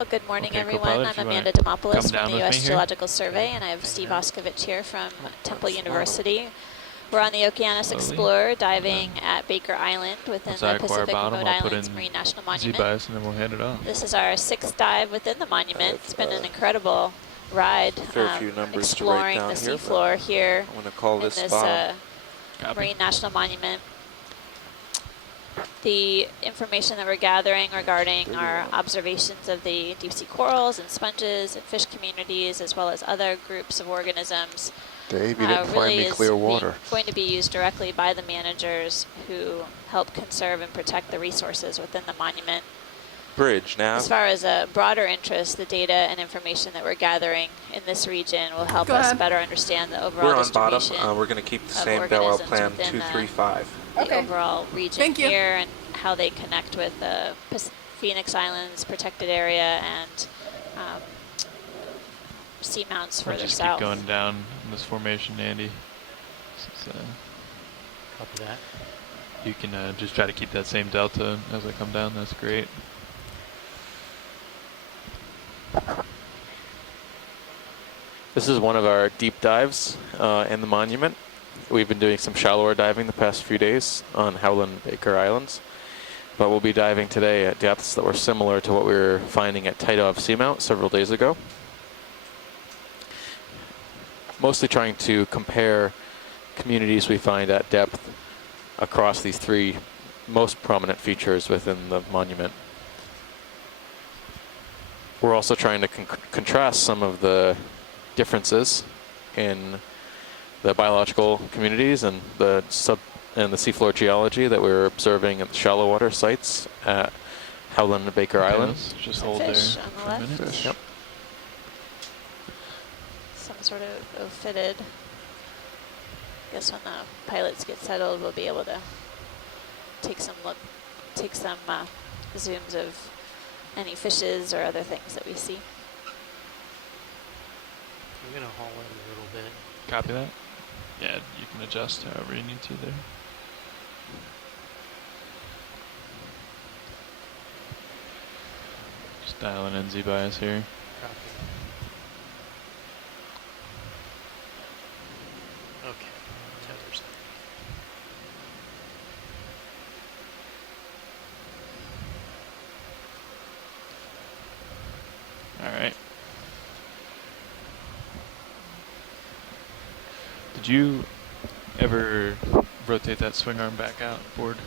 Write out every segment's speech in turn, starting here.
Well, good morning, Okay, everyone. co-pilot, I'm Amanda Demopoulos from the U.S. here? Geological Survey, and I have Steve Oskovich here from Temple University. We're on the Okeanos Explorer, diving at Baker Island within the Pacific Remote Islands Marine National Monument. Z-bias and then we'll hand it off. This is our 6th dive within the monument. It's been an incredible ride, exploring the seafloor here I'm going to call in this this Marine National Monument. The information that we're gathering regarding our observations of the deep sea corals and sponges and fish communities, as well as other groups of organisms, Dave, you didn't find really me is clear water. going to be used directly by the managers who help conserve and protect the resources within the monument. Bridge now. As far as a broader interest, the data and information that we're gathering in this region will help us better understand the overall distribution. We're on bottom. We're going to keep the same bell out plan 235. The overall region here and how they connect with the Phoenix Islands protected area and seamounts further just south. Keep going down in this formation, Andy. Copy that. You can just try to keep that same delta as I come down. That's great. This is one of our deep dives in the monument. We've been doing some shallower diving the past few days on Howland and Baker Islands, but we'll be diving today at depths that were similar to what we were finding at Titov Seamount several days ago. Mostly trying to compare communities we find at depth across these three most prominent features within the monument. We're also trying to contrast some of the differences in the biological communities and the seafloor geology that we were observing at the shallow water sites at Howland and Baker Islands. Just hold there for a minute. Fish. Yep. Some sort of fitted. I guess when the pilots get settled, we'll be able to take some zooms of any fishes or other things that we see. I'm going to haul in a little bit. Copy that? Yeah, you can adjust however you need to there. Just dialing in Z-bias here. Copy. Okay, tethers. All right. Did you ever rotate that swing arm back out, board?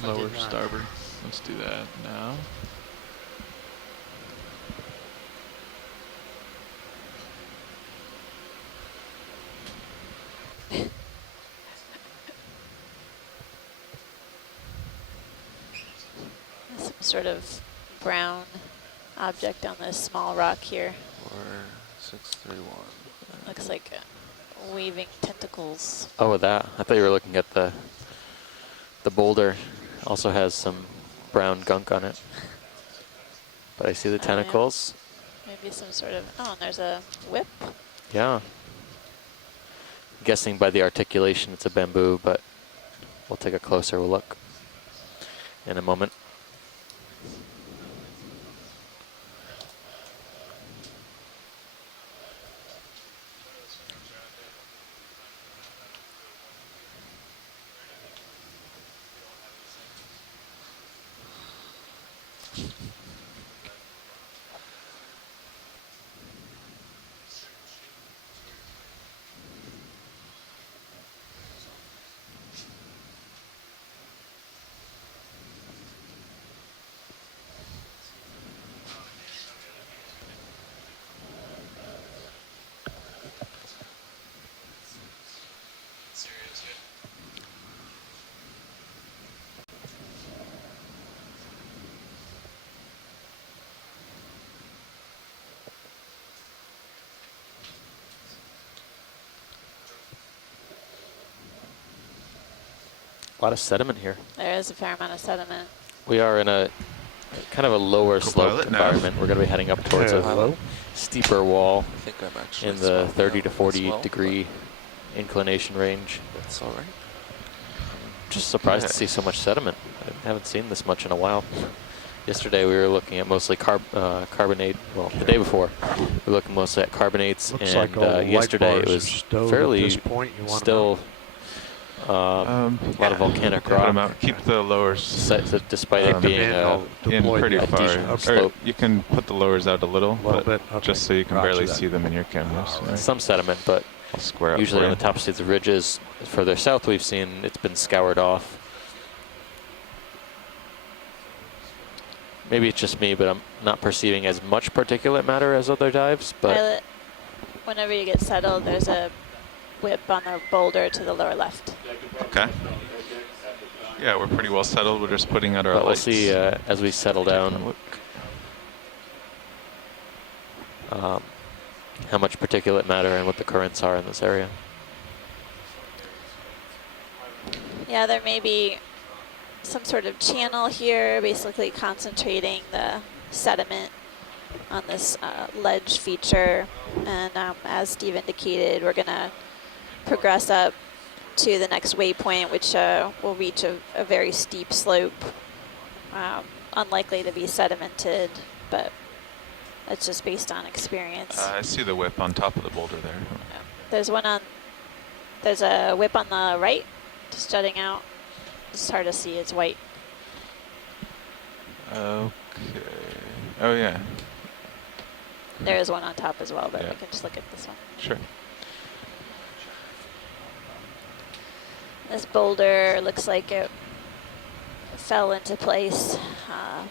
The lower starboard. Let's do that now. Some sort of brown object on this small rock here. 4631. Looks like waving tentacles. Oh, that. I thought you were looking at the boulder. Also has some brown gunk on it. But I see the tentacles. Yeah. Maybe some sort of, and there's a whip. Yeah. I'm guessing by the articulation it's a bamboo, but we'll take a closer look in a moment. A lot of sediment here. There is a fair amount of sediment. We are in a kind of a lower slope environment. We're going to be heading up towards a steeper wall I think I'm actually in the 30 to 40 well, degree inclination range. That's all right. Just surprised to see so much sediment. I haven't seen this much in a while. Yesterday we were looking at mostly carbonate. Well, the day before we were looking mostly at carbonates, Looks and like all the yesterday light it bars was are stowed fairly at this point. You want still a lot of volcanic Put 'em rock. out. Keep the lowers Despite it being I'll in deploy pretty the a far. decent Or slope. you can put the lowers out a little bit. but Okay. just so you can Roger barely that. see them in your cameras. All right. some sediment, but I'll square up usually for on you. the top sides of ridges further south we've seen it's been scoured off. Maybe it's just me, but I'm not perceiving as much particulate matter as other dives. But Pilot, whenever you get settled, there's a whip on the boulder to the lower left. Okay. Yeah, we're pretty well settled. We're just putting out our we'll lights. see as we settle Take a down look. how much particulate matter and what the currents are in this area. Yeah, there may be some sort of channel here, basically concentrating the sediment on this ledge feature. And as Steve indicated, we're going to progress up to the next waypoint, which will reach a very steep slope. Unlikely to be sedimented, but that's just based on experience. I see the whip on top of the boulder there. There's a whip on the right, just jutting out. It's hard to see, it's white. Okay. Oh yeah. There is one on top as well, but Yeah. we can just look at this one. Sure. This boulder looks like it fell into place,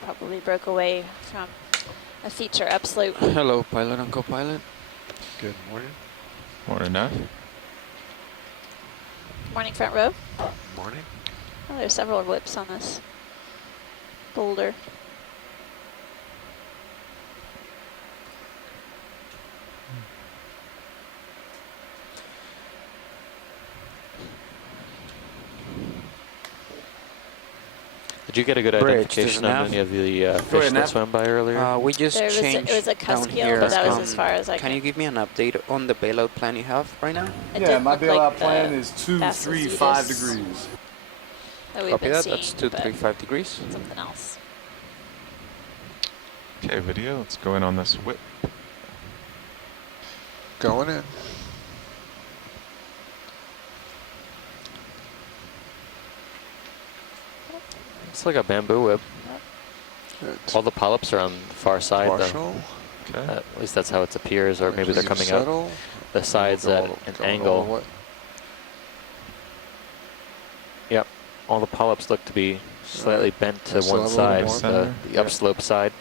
probably broke away from a feature upslope. Hello, pilot and co-pilot. Good morning. More enough. Morning, front row. Morning. Oh, there's several whips on this boulder. Did you get a good Bridge, identification there's on an any of the Go fish ahead, that Nav. swam by earlier? We just It changed was a down cusk here. but that was as far as I Can you give me an update on the bailout plan you have right now? It Yeah, didn't my look bailout like plan the is 2, fastest 3, it 5 is degrees. that we've Copy been that. seeing, That's 2, but 3, 5 degrees. something else. Okay, video. Let's go in on this whip. Going in. It's like a bamboo whip. It's All the polyps are on the far side, though. partial. Okay. At least that's how it appears, or maybe they're Leave coming out settle. the sides We'll at go an going all angle. the way. Yep, all the polyps look to be slightly bent to That's one level side, more. the Yeah. upslope side.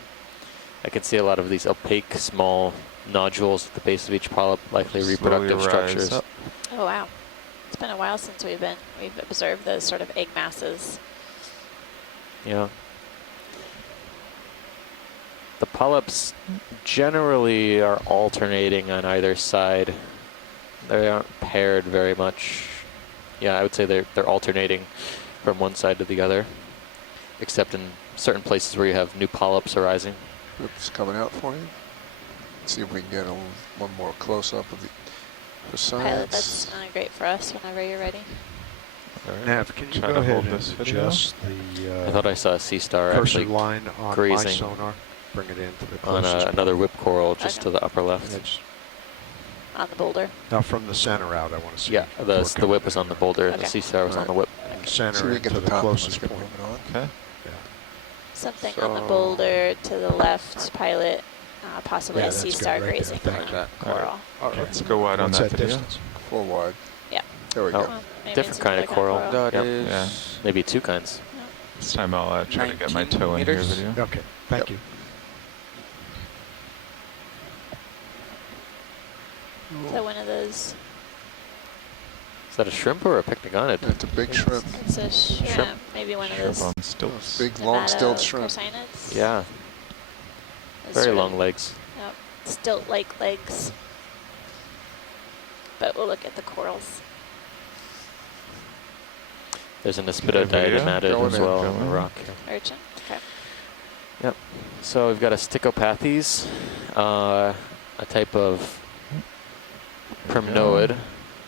I can see a lot of these opaque, small nodules at the base of each polyp, likely Slowly reproductive rise structures. up. Oh wow, it's been a while since we've observed those sort of egg masses. Yeah. The polyps generally are alternating on either side. They aren't paired very much. Yeah, I would say they're alternating from one side to the other, except in certain places where you have new polyps arising. Oops, coming out for you. Let's see if we can get one more close up of the Pilot, that's sides. great for us whenever you're ready. All right. Nav, can you Try go to ahead hold and this video. adjust I the thought I saw a sea star cursor actually line on my grazing sonar? Bring it into the on closest another whip coral just Okay. to the upper left. edge. On the boulder. Now from the center out, I want to see. Yeah, if the we're whip coming was on the in boulder and the Okay. sea star was on the whip. from the See center if we can into get the the top. Let's closest get point. moving on. Okay. Yeah. Something on the boulder to the left, pilot, possibly Yeah, a sea that's good star right there. grazing Thank on you. coral. All right. Let's go wide on What's that that video. distance? Full wide. Yeah. There we Oh. go. Well, maybe Different it's kind of another coral. That Yep. is Yeah. Maybe two kinds. This time I'll try to get my 19 toe in here meters. video. Okay, thank Yep. you. So one of those, Is that a shrimp or a picnogonid? That's a big shrimp. it's a shrimp, maybe one of Shrimp those on stilts. Big long stilt shrimp. Corsinids. Yeah, Those very sort long of, legs. Yep, stilt-like legs. But we'll look at the corals. There's an Okay, video. aspidotidamatid Going as in, well on going the in. rock. Urchin, okay. Yep. So we've got a Stichopathes, a type of primnoid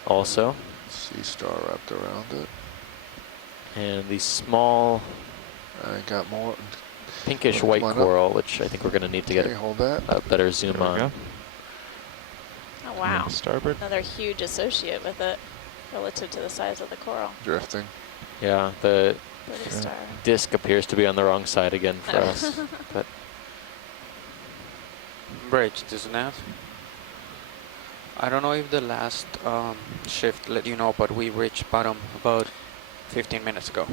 also, Sea star wrapped around it. and these small, I got more. pinkish Come white on up. coral, which I think we're going to need to get Okay, hold that. a better zoom There we on. go. Oh, And wow. then starboard. Another huge associate with it relative to the size of the coral. Drifting. Yeah, the Pretty Sure. star. disc appears to be on the wrong side again for Oh. us. But Bridge, this nav. I don't know if the last shift let you know, but we reached bottom about 15 minutes ago.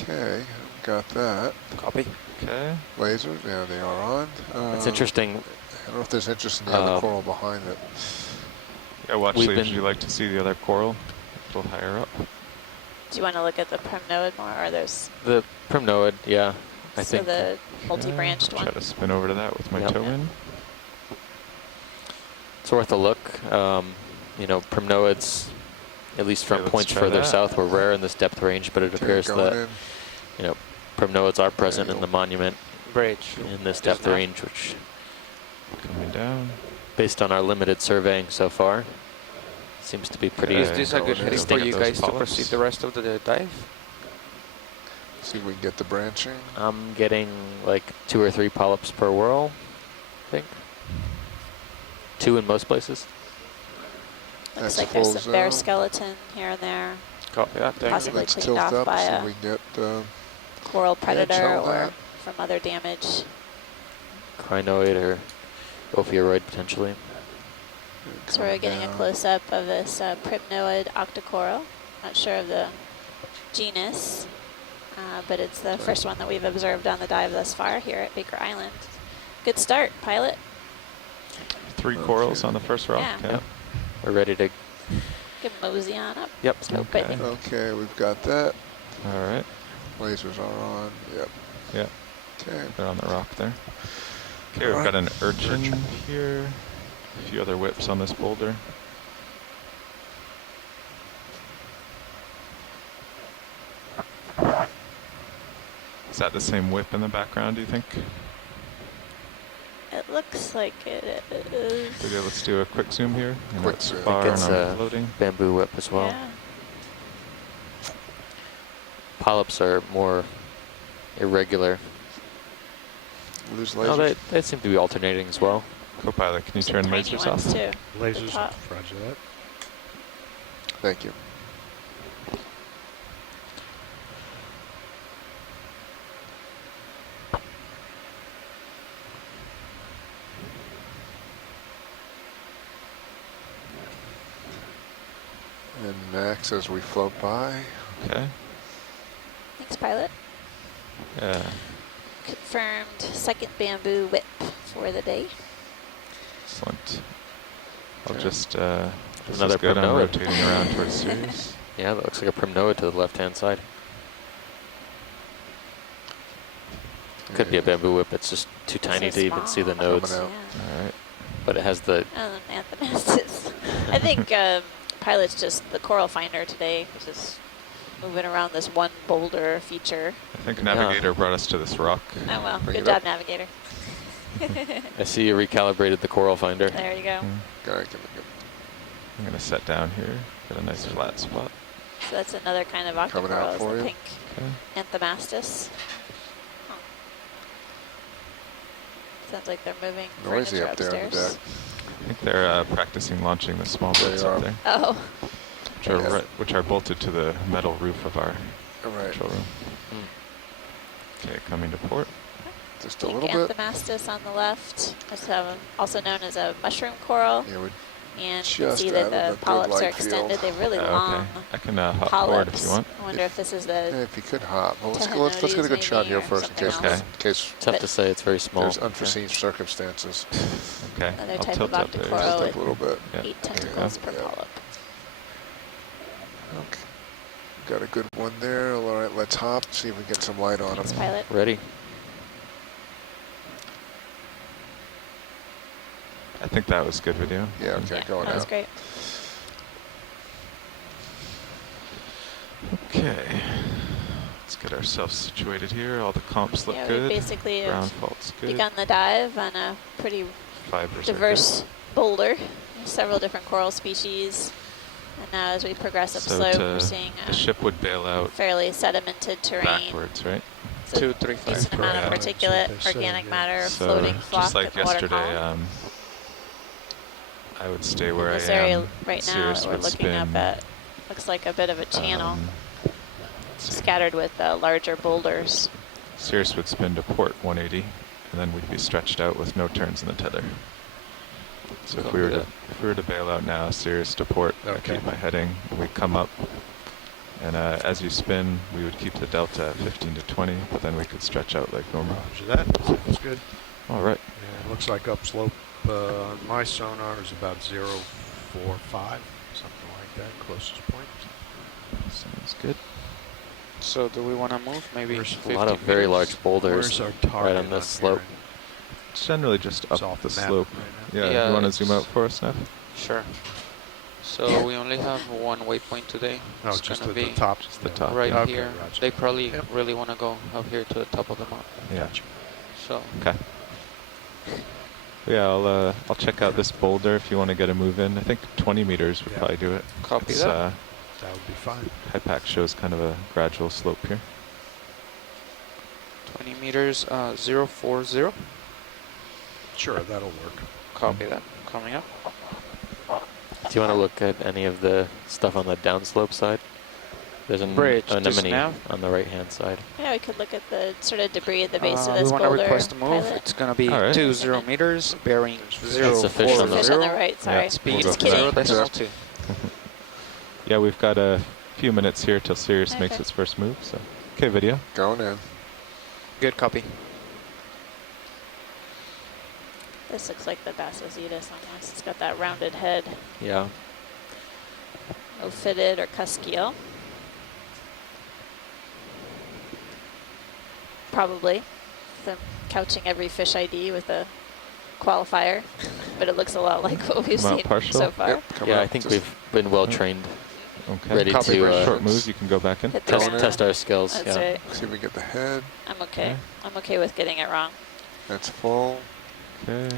Okay, got that. Copy. Okay. Lasers, yeah, they are on. it's interesting. I don't know if there's interest in the other coral behind it. Yeah, watch We've leaves. been- Would you like to see the other coral a little higher up? Do you want to look at the primnoid more, or there's The primnoid, yeah, I so think the multi-branched Try one? to spin over to that with my Yep. toe in. it's worth a look. You know, primnoids, at least from Okay, let's points try further that. south, were rare in this depth range, but it Okay, appears going that in. you know primnoids are present in you'll- the monument Bridge. in this Just depth nav. range, which, Coming down. based on our limited surveying so far, seems to be pretty. Okay. Is this a good Going in. heading for Sting at you those guys to polyps. proceed the rest of the dive? See if we can get the branching. I'm getting like 2 or 3 polyps per whirl, I think. 2 in most places. Looks That's like there's full some bare zone. skeleton here and there. Copy that. Thanks. Possibly Let's cleaned tilt off up, by see a if we can get coral predator on or that. from other damage. Crinoid or ophiuroid potentially. So we're getting a close-up of this primnoid octocoral. Not sure of the genus, but it's the first one that we've observed on the dive thus far here at Baker Island. Good start, pilot. 3 corals on the first rock. Yeah. Okay. Yep. We're ready to. Give mosey on up. Yep. Slope Okay. biting. Okay, we've got that. All right. Lasers are on. Yep. Yeah. Okay. They're on the rock there. Okay, we've got an urchin here. A few other whips on this boulder. Is that the same whip in the background, do you think? It looks like it is. Okay, let's do a quick zoom here. I know Quick it's zoom. far It's and I'm a floating. bamboo whip as well. Yeah. Polyps are more irregular. Lose No, lasers. they seem to be alternating as well. Co-pilot, can you Some turn tiny lasers ones off? too. Lasers, top. roger that. Thank you. And next, as we float by, Okay. Thanks, pilot. Yeah. Confirmed second bamboo whip for the day. Excellent. I'll Okay. just this Another is good. I'm primnoid. rotating around towards Sirius. Yeah, that looks like a primnoid to the left-hand side. Could be a bamboo whip. It's just too tiny So to even see the small. nodes, Coming out. Yeah. All right. but it has the. Anthomastus. I think pilot's just the coral finder today, which is moving around this one boulder feature. I think Navigator brought us to this rock. Oh well, Bring good it job, up. Navigator. I see you recalibrated the coral finder. There you go. Okay, I'm going to set down here. Get a nice flat spot. So that's another kind of Coming out octocoral, is for the you. pink Okay. Anthomastus. Huh. Sounds like they're moving Noisy furniture up there on the upstairs. deck. I think they're practicing launching the small They boats are. up there, Oh, which are bolted to the metal roof of our All right, control room. Hmm. Okay, coming to port. just a pink little bit. Anthomastus on the left. That's also known as a mushroom coral. Yeah, we And you can Just see out that of the the good polyps are light extended. field. They're really long Okay, I can hop forward if polyps. you want. I wonder if this is the yeah, if you could hop. Well, let's Tehenodes get a good shot maybe, here or first in something case, else. in case Tough But- to say. It's very small. there's unforeseen circumstances. Okay, Another I'll type tilt of up there. octocoral. Just Oh, up a little bit. Yeah. 8 tentacles per Yeah. polyp. Okay. Got a good one there. All right, let's hop. See if we get some light on Thanks, them. pilot. Ready? I think that was good video. Yeah, okay, Yeah, going that was out. great. Okay, let's get ourselves situated here. All the comps look Yeah, we good. basically Ground have fault's good. begun the dive on a pretty Fibers are diverse boulder. Several different coral species. And now as we progress So upslope, we're seeing the ship would bail out fairly sedimented terrain. backwards, right? So 2, 3, 5. decent amount of Yeah. particulate, That's what they organic said, yeah. matter So floating flock just like in the water yesterday, column. I would stay where In I this area am. right now Sirius that we're would looking spin, up at looks like a bit of a channel let's see. scattered with larger boulders. Sirius would spin to port 180, and then we'd be stretched out with no turns in the tether. So if we were to bail out now, Sirius to port, I Okay. keep my heading, and we come up, and as you spin, we would keep the delta at 15 to 20, but then we could stretch out like normal. Roger that. Sounds good. All right. Yeah, it looks like upslope on my sonar is about 045, something like that, closest point. Sounds good. So do we want to move? Maybe Where's 50 A lot of very meters? large boulders Where's our target right on this here? slope. It's generally just It's up off the the map slope. right now. Yeah, Yeah, you want to zoom it's- out for us, Neff? Sure. So we only have one waypoint today. No, It's just gonna the be top. Just the top. right Okay, here. roger. They probably Yep. really want to go up here to the top of the mountain. Yeah. Gotcha. So Okay. Yeah, I'll check out this boulder if you want to get a move in. I think 20 meters would Yeah. probably do it. copy It's, that. That would be fine. HIPAC shows kind of a gradual slope here. 20 meters, 040. Sure, that'll work. Copy that. Coming up. Do you want to look at any of the stuff on the downslope side? There's an Bridge to anemone nav. on the right-hand side. Yeah, we could look at the sort of debris at the base of We this want to boulder. request a move. pilot. It's going to be All right. 20 meters, bearing There's 040. It's a fish on the- Fish on the right, sorry. Yeah. Speed We'll go for 0 that. decimal 2. Yeah, we've got a few minutes here till Sirius makes Okay. its first move. So, okay, video. Going in. Good copy. This looks like the Bassositis almost. It's got that rounded head. Yeah. Ophidid or Cuskiel. Probably. So I'm couching every fish ID with a qualifier, but it looks a lot like what we've Come out seen partial. so far. Yep, coming Yeah, I up. think Just we've been well trained, Okay. ready Copy to bridge. Short moves, you can go back in. Hit the test, Going ground. in. test our skills. That's yeah. right. See if we get the head. I'm okay. Okay. I'm okay with getting it wrong. It's full. Okay.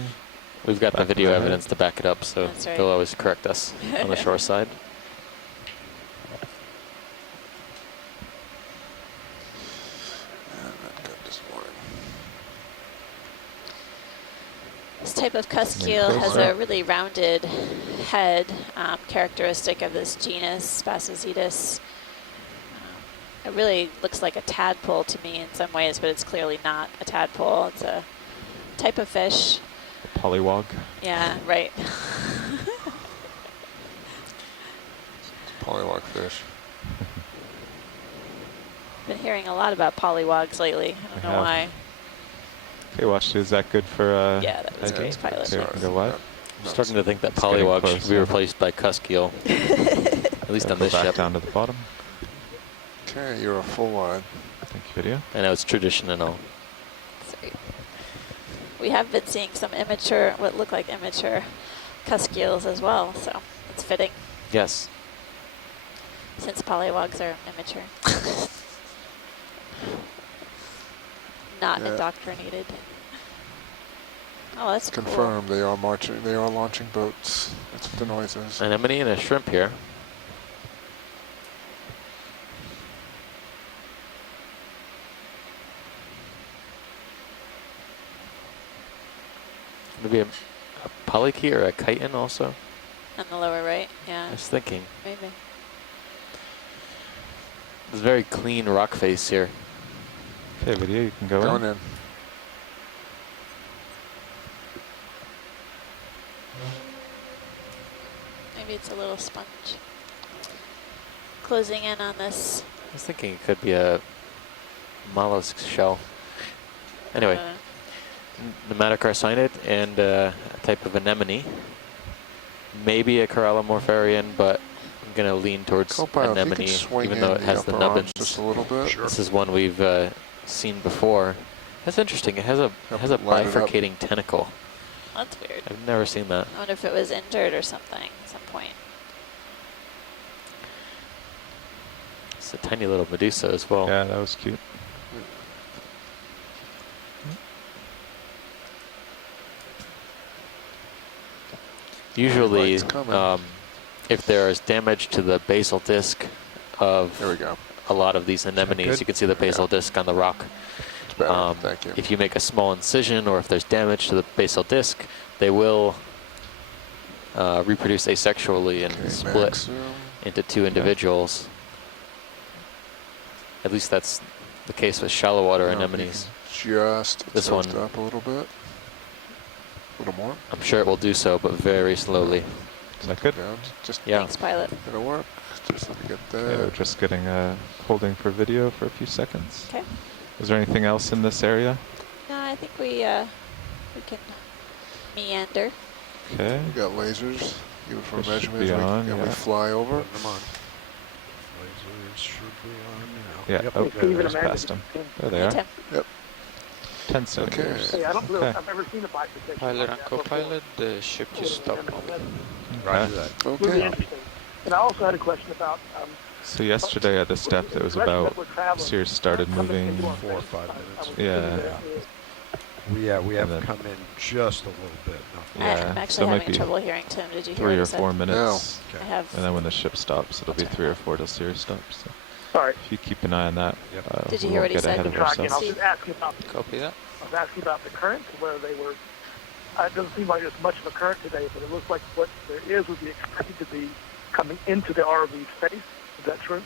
We've got the Back video of the head. evidence to back it up, so That's right. they'll always correct us on the shore side. Yeah, not good this morning. This type of Coming Cuskiel has closer. a really rounded head, characteristic of this genus, Bassositis. It really looks like a tadpole to me in some ways, but it's clearly not a tadpole. It's a type of fish. Polywog. Yeah, right. Polywog fish. Been hearing a lot about polywogs lately. I don't I know have. why. Okay, watch. Is that good for? Yeah, that was ID? great pilot. Okay, we can go wide. I'm starting to think that It's getting polywog close, should be yeah. replaced by Cuskiel, at least Go on this back ship. down to the bottom. Okay, you're a full wide. Thank you, video. I know it's tradition and all. Sorry. We have been seeing some immature, what look like immature Cuskiels as well, so it's fitting Yes. since polywogs are immature. Not Yeah. indoctrinated. Oh, that's cool. Confirmed. They are marching. They are launching boats. That's what the noise is. Anemone and a shrimp here. Maybe a polykey or a chitin also? On the lower right, yeah, I was thinking. maybe. There's a very clean rock face here. Okay, video. You can go Going in. in. Maybe it's a little sponge. Closing in on this. I was thinking it could be a mollusk shell. Anyway, nematocarcinid and a type of anemone. Maybe a Corallimorpharian, but I'm going to lean towards Copilot, if you anemone, can swing even in though it the has the upper arms nubbins. just a little bit. Sure. This is one we've seen before. That's interesting. It has a Line it up. bifurcating tentacle. That's weird. I've never seen that. I wonder if it was injured or something at some point. It's a tiny little Medusa as well. Yeah, that was cute. Usually, Light's coming. if there is damage to the basal disc of There we go. a lot of these anemones, good? you can see the basal disc on the rock. It's better. Thank you. If you make a small incision or if there's damage to the basal disc, they will reproduce asexually and Okay, split maximum. into two individuals. At least that's the case with shallow water Now, you anemones. can just This tilt one- up a little bit. A little more. I'm sure it will do so, but very slowly. Is that good? Down. Just Yeah. Thanks, pilot. gonna work. Just let me get Yeah, we're that. just getting holding for video for a few seconds. Okay. Is there anything else in this area? No, I think we can meander. Okay. We got lasers. Even for This should measurements, be we, on, and we yeah. fly over. Putting them on. Lasers should be on now. Yeah. Yep. Oh, Steve and just Amanda, past them. There they Hey, are. Tim. 10 centimeters. Hey, I don't know Okay. if I've ever seen a bifurcation. Pilot like and that before. co-pilot, the ship just stopped moving. Roger that. Really Okay. interesting. And I also had a question about So yesterday at this step, it was about Sirius started moving. 4 or 5 minutes. Yeah. We have then- come in just a little bit. Not Yeah, I'm so actually it might having be trouble hearing Tim. Did you hear 3 what or he said? 4 minutes. I have. And then when the ship stops, it'll be 3 or 4 till Sirius stops. So All right. if you keep an eye on that, Yep. Did you we hear won't what he get said? ahead of Track in. I was ourselves. just asking about. Copy that. I was asking about the current, whether they were. It doesn't seem like there's much of a current today, but it looks like what there is would be expected to be coming into the ROV space. Is that true?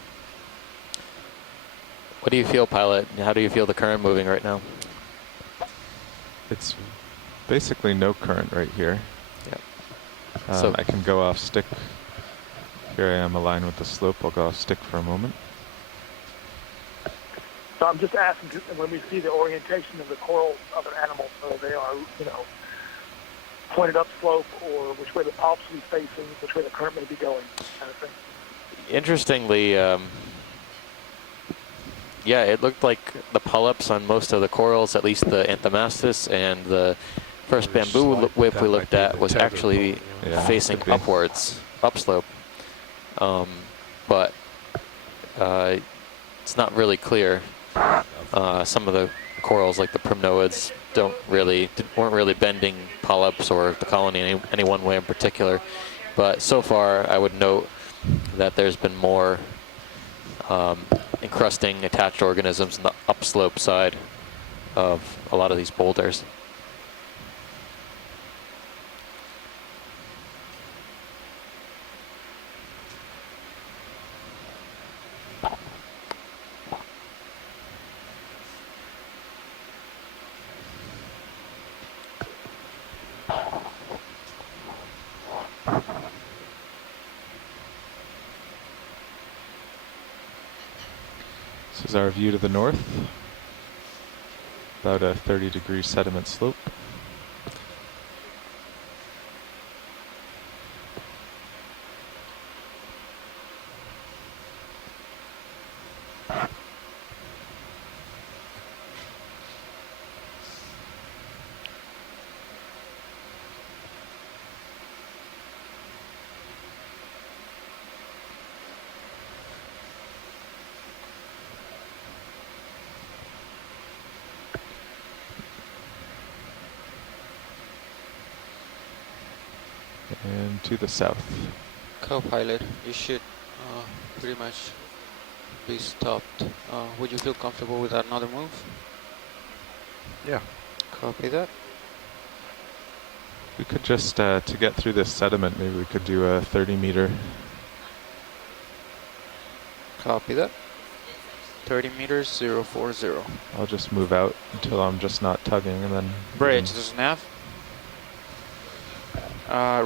What do you feel, pilot? How do you feel the current moving right now? It's basically no current right here. Yep. So So- I can go off stick. Here I am aligned with the slope. I'll go off stick for a moment. So I'm just asking when we see the orientation of the coral other animals, whether they are, pointed up slope or which way the polyps will be facing, which way the current may be going, kind of thing. Interestingly, yeah, it looked like the polyps on most of the corals, at least the Anthomastus and the first There's bamboo slight- whip that we might looked be at the was tether actually bone, you know. Yeah, facing could be. upwards, upslope. But it's not really clear. Some of the corals, like the primnoids, weren't really bending polyps or the colony any one way in particular. But so far, I would note that there's been more encrusting attached organisms on the upslope side of a lot of these boulders. This is our view to the north. About a 30-degree sediment slope. And to the south. Co-pilot, you should pretty much be stopped. Would you feel comfortable with another move? Yeah. Copy that. We could just, to get through this sediment, maybe we could do a 30-meter. Copy that. 30 meters, 040. I'll just move out until I'm just not tugging, and then Bridge, this is nav.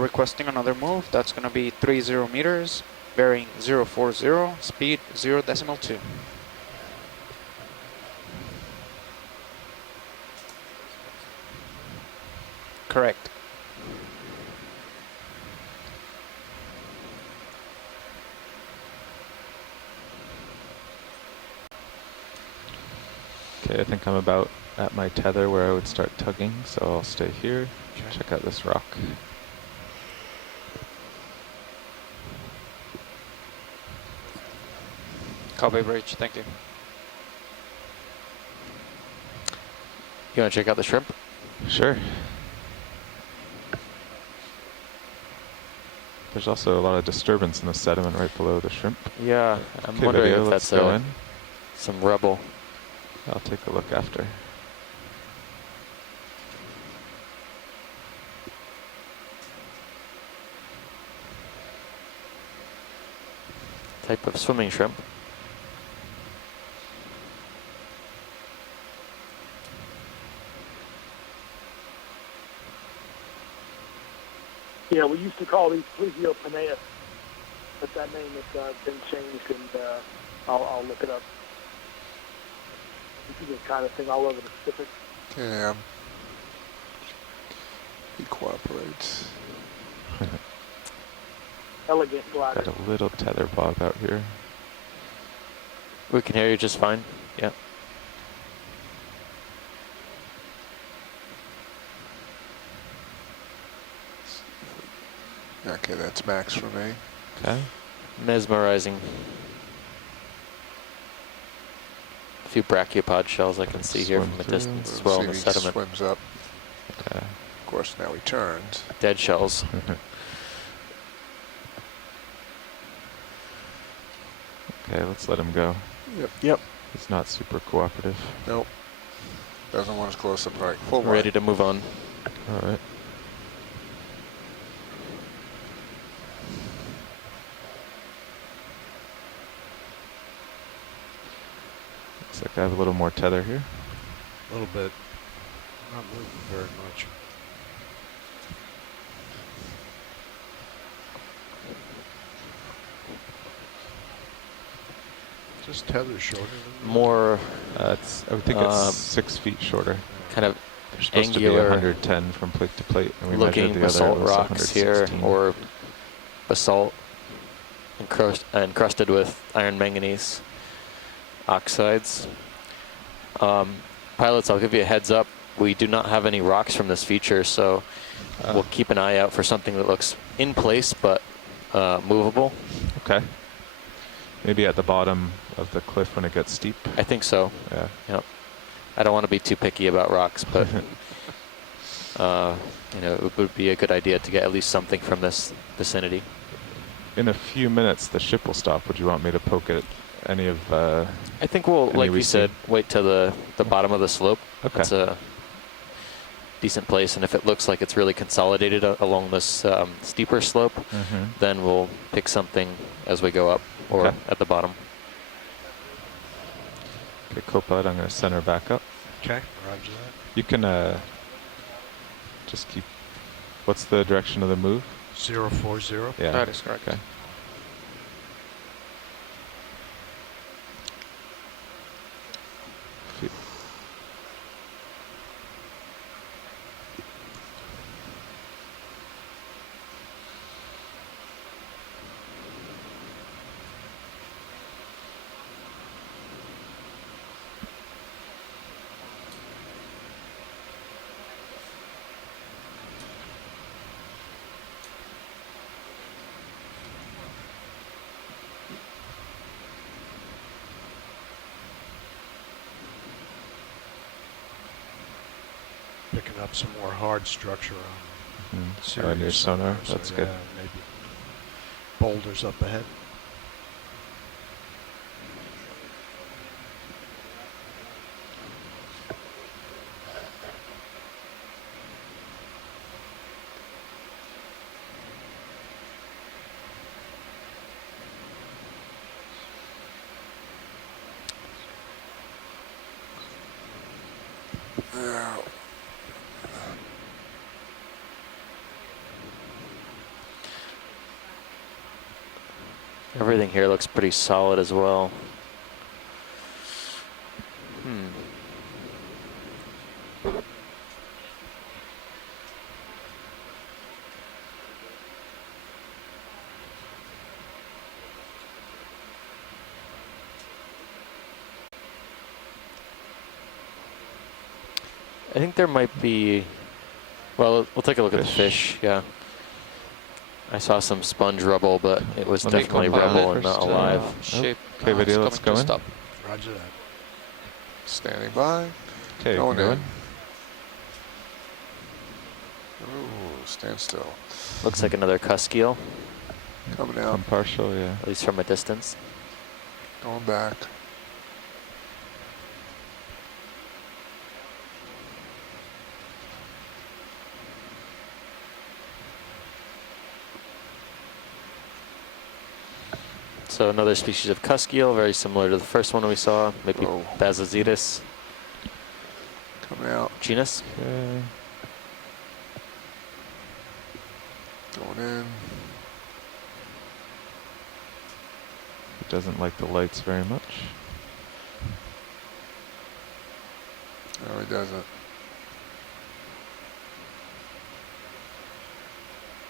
Requesting another move. That's going to be 30 meters, bearing 040, speed 0.2. Correct. Okay, I think I'm about at my tether where I would start tugging, so I'll stay here. Okay. Check out this rock. Copy, bridge. Thank you. You want to check out the shrimp? Sure. There's also a lot of disturbance in the sediment right below the shrimp. Yeah, I'm Okay, wondering video, if let's that's go in. some rubble. I'll take a look after. Type of swimming shrimp. Yeah, we used to call these Plesiopenaeus, but that name has been changed, and I'll look it up. This is the kind of thing all over the Pacific. Okay, he cooperates. Elegant glider. Got a little tether bob out here. We can hear you just fine. Yeah. Okay, that's max for me. Okay. Mesmerizing. A few brachiopod shells I can see here Swim from a through. distance as We'll well see in the if he sediment. swims up. Okay. Of course, now he turns. Dead shells. Okay, let's let him go. Yep. He's not super cooperative. Nope. Doesn't want us close up right. Full Ready line. to move on. All right. Looks like I have a little more tether here. A little bit. Not moving very much. Just tether shorter than More I think it's 6 feet shorter. kind of They're supposed to be angular 110 from plate to plate, and we looking measured the other. basalt It was rocks here, 116. or basalt encrusted with iron manganese oxides. Pilots, I'll give you a heads up. We do not have any rocks from this feature, so we'll keep an eye out for something that looks in place but movable. Okay. Maybe at the bottom of the cliff when it gets steep. I think so. Yeah. Yep. I don't want to be too picky about rocks, but you know, it would be a good idea to get at least something from this vicinity. In a few minutes, the ship will stop. Would you want me to poke at any of? I think we'll, Any like we you said, wait till the bottom of the slope. Okay. That's a decent place, and if it looks like it's really consolidated along this steeper slope, then we'll pick something as we go up or Okay. at the bottom. Okay, co-pilot, I'm going to center back up. Okay, roger that. You can just keep. What's the direction of the move? 040. Yeah. That is correct. Okay. Picking up some more hard structure on On your sonar. so That's good. yeah, maybe boulders up ahead. Yeah. Everything here looks pretty solid as well. I think there might be, well, we'll take a look at the fish, yeah. I saw some sponge rubble, but it was Let me definitely go rubble by and not first, alive. Shape. Okay, video, it's let's coming go to in. stop. Roger that. Standing by. Okay, Going go in. in. Ooh, stand still. Looks like another cusk eel. Coming out. Come partial, yeah. at least from a distance. Going back. So another species of cusk eel, very similar to the first one we saw, maybe Oh. Basazetus Coming out. genus. Okay. Going in. It doesn't like the lights very much. No, he doesn't.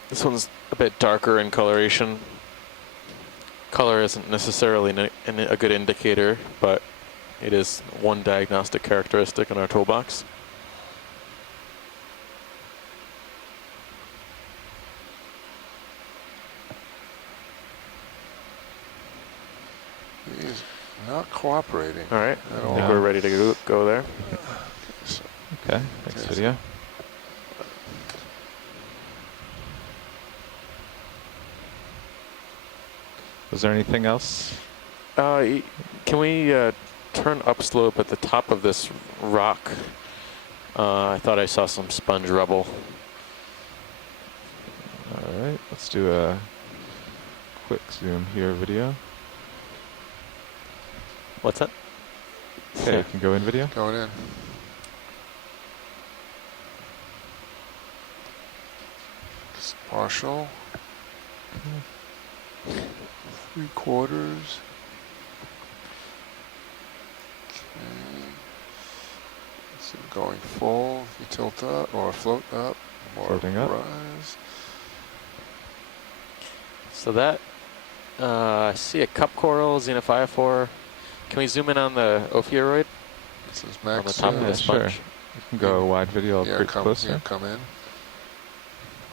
This one's a bit darker in coloration. Color isn't necessarily a good indicator, but it is one diagnostic characteristic in our toolbox. He's not cooperating. All right, At I all. think we're ready to go there. So, Okay, next Okay. video. Was there anything else? Can we turn upslope at the top of this rock? I thought I saw some sponge rubble. All right, let's do a quick zoom here video. What's that? Okay, you can go in video. going in. Just partial. 3/4. Okay. So going full, you tilt up or float up, or Floating up. rise. So that, I see a cup coral, xenophyophore. Can we zoom in on the ophiuroid This is on the max. top of Yeah, the sponge? sure. You can go a wide video, Yeah, pretty come, closer. yeah, come in.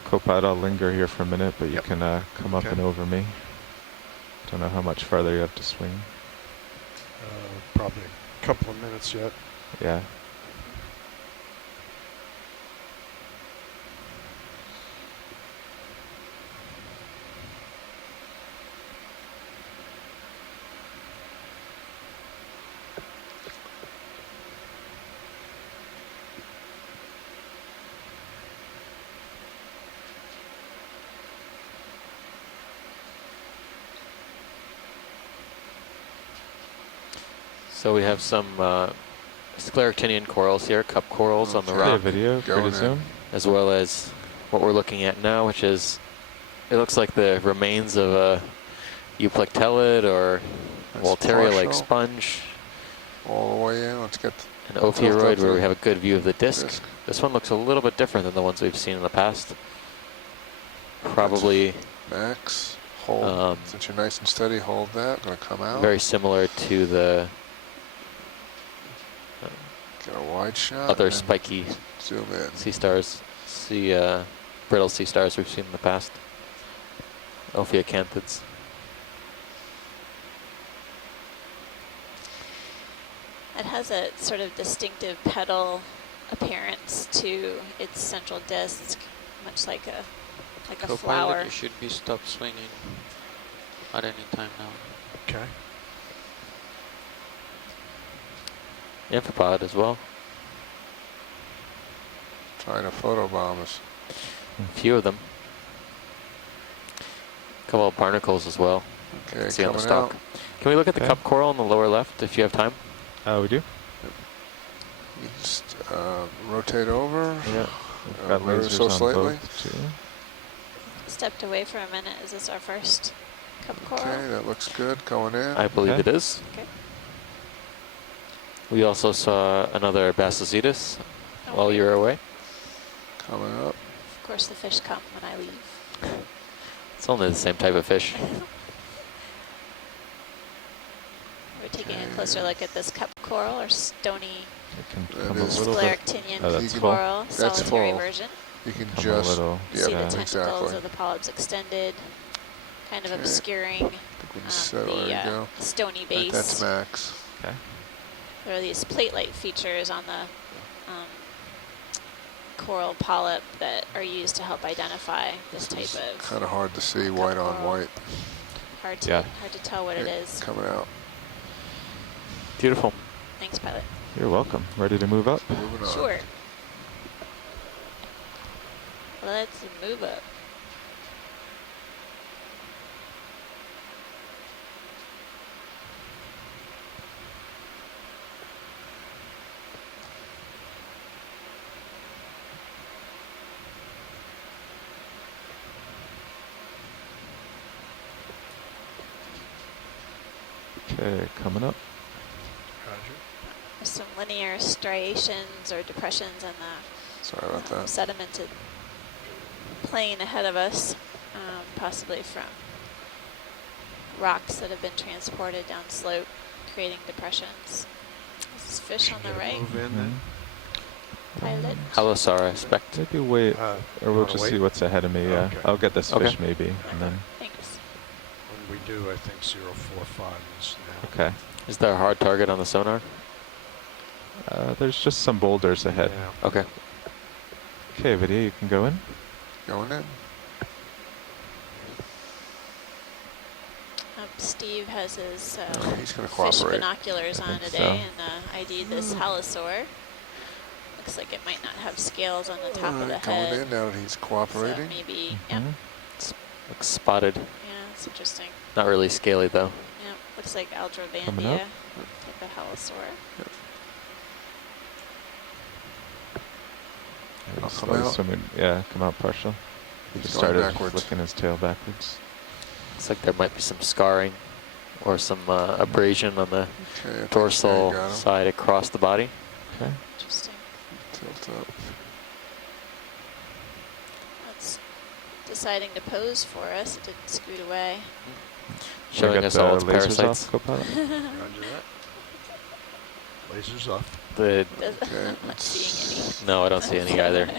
Copilot, I'll linger here for a minute, but you Yep. can come up Okay. and over me. Don't know how much farther you have to swing. Probably a couple of minutes yet. Yeah. So we have some scleractinian corals here, cup corals on the Okay. Yeah, rock, video, Going pretty in. zoom. as well as what we're looking at now, which is, it looks like the remains of a euplectellid or That's Walteria-like partial. sponge, All the way in. Let's get an ophiuroid where we have a good view of the disc. disc. This one looks a little bit different than the ones we've seen in the past. Probably max. Hold. Um, Since you're nice and steady, hold that. Gonna come out. very similar to the Get a wide shot. other and then spiky Zoom in. sea stars, brittle sea stars we've seen in the past. Ophiacanthids. It has a sort of distinctive petal appearance to its central disc. It's much like a Copilot, flower. you should be stopped swinging at any time now. Okay. Amphipod as well. Trying to photobomb us. A few of them. A couple of barnacles as well. Okay, See on the coming stalk. out. Can we look at the Okay. cup coral on the lower left if you have time? We do? You just rotate over. Yeah. We've got ever lasers so on slightly. both, too. Stepped away for a minute. Is this our first cup coral? Okay, that looks good. Going in. I believe Okay. it is. Okay. We also saw another Basazetus while Okay. you were away. Coming up. Of course, the fish come when I leave. It's only the same type of fish. We're taking a closer look at this cup coral or stony It can That come a is- little bit. scleractinian Oh, that's full. coral, That's solitary full. version. You can Come a just. little. Yep, See the yeah. tentacles exactly. of the polyps extended, kind of Okay. obscuring I think we just said, there you the go. stony Right, base. that's max. Okay. There are these plate-like features on the coral polyp that are used to help identify this type of. Kind of hard to see white on coral. white. Hard to Yeah. tell what it Yeah, is. coming out. Beautiful. Thanks, pilot. You're welcome. Ready to move up? Moving on. Sure. Let's move up. Okay, coming up. Roger. There's some linear striations or depressions in the Sorry about that. sedimented plain ahead of us, possibly from rocks that have been transported down slope, creating depressions. This is fish on the Should right. Move in then. Pilot. Halosar, I expect. Maybe wait, Uh, or we'll wanna just wait? see what's ahead of me. Yeah, Okay. I'll get this Okay. fish maybe, and then Thanks. When we do, I think 045 is now. okay. Is there a hard target on the sonar? There's just some boulders ahead. Yeah. Okay. Okay, video, you can go in. Going in. Steve has his He's going to fish cooperate. binoculars I on think today, and ID'd this halosaur. Looks like it might not have scales on the top of the Coming head. in now that he's So cooperating. maybe, yeah, Mhm. Looks spotted. it's interesting. Not really scaly though. Yeah, looks like Coming Aldrobandia, up. like a halosaur. He's come slowly out. swimming. Yeah, come out partial. He He's just going started backwards. flicking his tail backwards. Looks like there might be some scarring or some abrasion on the Okay, I think there dorsal you got him. side across the body. Okay. Interesting. Tilt up. That's deciding to pose for us. It didn't scoot away. Should I Showing get us the all its lasers parasites. off, Copilot? Roger that. Lasers off. The Okay, I'm not seeing any. no, I don't see any either.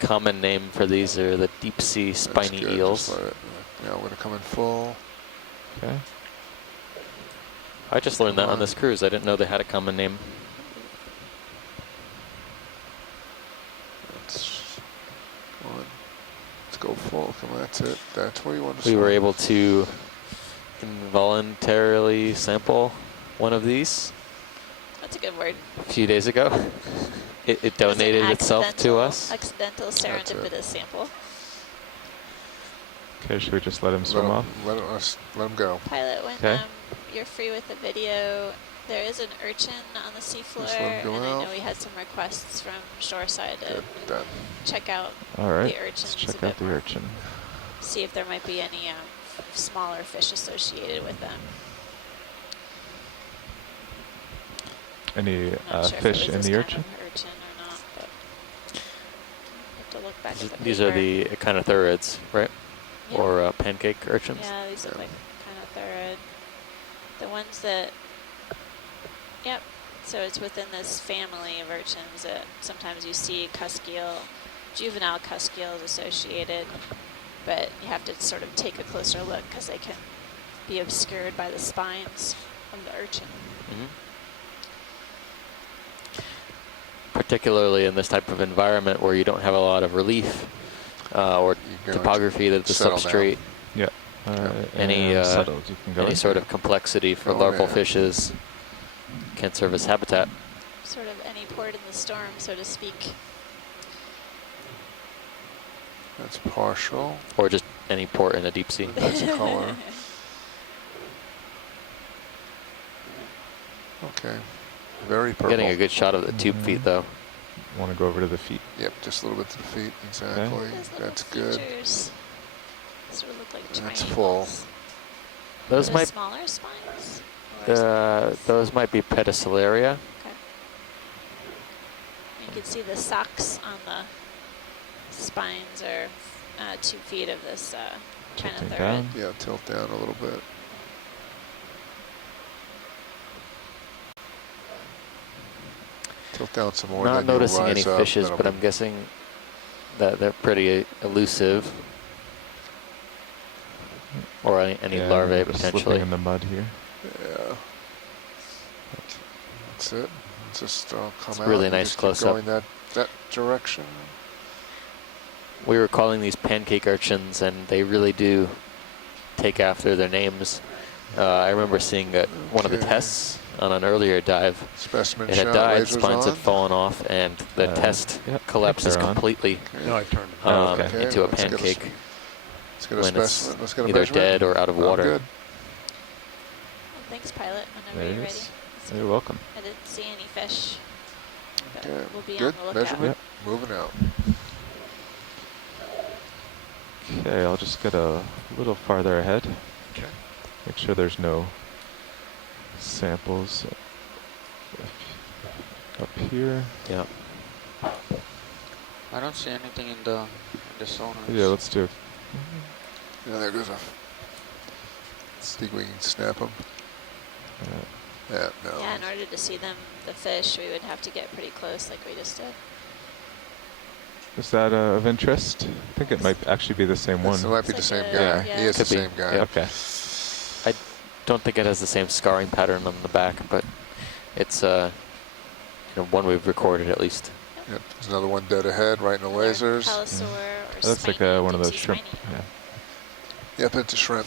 Common name for these are the deep sea That's spiny good, eels. just let it- Now we're going to come in full. Okay. I just learned that Come on on. this cruise. I didn't know they had a common name. Let's go on. Let's go full. Come on, that's it. That's where you want to We were swim. able to involuntarily sample one of these That's a good word. a few days ago. It It was an donated itself to us. Accidental That's it. serendipitous sample. Okay, should we just let him Let swim him, off? let him go. Pilot, when Okay. you're free with the video, there is an urchin on the seafloor, Just let him go and I out. know we had some requests from shoreside to Good. Done. check out All right. the urchins Let's check a out bit the more. urchin. See if there might be any smaller fish associated with them. Any I'm not sure if fish it was in this the kind urchin? of urchin or not, but have to look back at the These are paper. the echinothurids, right? Yeah. Or pancake urchins. Yeah, these look Yeah. like kind of thorough. The ones that, yep. So it's within this family of urchins that sometimes you see cuskeel, juvenile cuskeels associated, but you have to sort of take a closer look because they can be obscured by the spines of the urchin. Mhm. Particularly in this type of environment where you don't have a lot of relief or You're going topography to the settle down. substrate, Yeah. All Yeah. right. Any, and settled. You can go any in. sort of complexity for Go larval in. fishes can serve as habitat. Sort of any port in the storm, so to speak. That's partial. Or just any port in a deep sea. That's a color. Okay. Very purple. Getting a good shot of the tube feet though. Want to go over to the feet? Yep, just a little bit to the feet. Exactly. Those little That's good. features sort of look like That's triangles. full. Those Are might smaller spines? Or is it- those might be pedicelaria. Okay. You can see the socks on the spines are 2 feet of this Tilting Echinothuriid. down. Yeah, tilt down a little bit. Tilt down some more. Not then you'll noticing any rise up, fishes, that'll but be- I'm guessing that they're pretty elusive. Or any Yeah, larvae we're potentially. Slipping in the mud here. Yeah. That's it. Just come It's out. really and nice just keep close-up. going that that direction. We were calling these pancake urchins, and they really do take after their names. I remember seeing one of the Okay. tests on an earlier dive. Specimen It shot. had died, Lasers spines on. had fallen off, and the test Yep, collapses they're on. completely Okay. No, I turned it. Oh, okay. into a let's get pancake Let's get a when it's specimen. Let's get a either measurement. dead or out of I'm water. good. Well, thanks, pilot. Whenever There you're it ready. is. You're welcome. I didn't see any fish. But Okay, we'll be good. on the lookout. Measurement. Moving out. Okay, I'll just get a little farther ahead. Okay. Make sure there's no samples up here. Yeah. I don't see anything in the sonar. Yeah, let's do it. Yeah, there goes a. See if we can snap them. Yeah, no. Yeah, in order to see them, the fish, we would have to get pretty close like we just did. Is that of interest? I think it might actually be the same one. It might be It's the like same a- guy. yeah. He is the Could be. same guy. Yeah. Okay. Don't think it has the same scarring pattern on the back, but it's one we've recorded at least. Yep. There's another one dead ahead, right in the Another lasers. Palosaur or That's like spiny, one of those deep-sea shrimp. spiny. Yeah. Yep, it's a shrimp.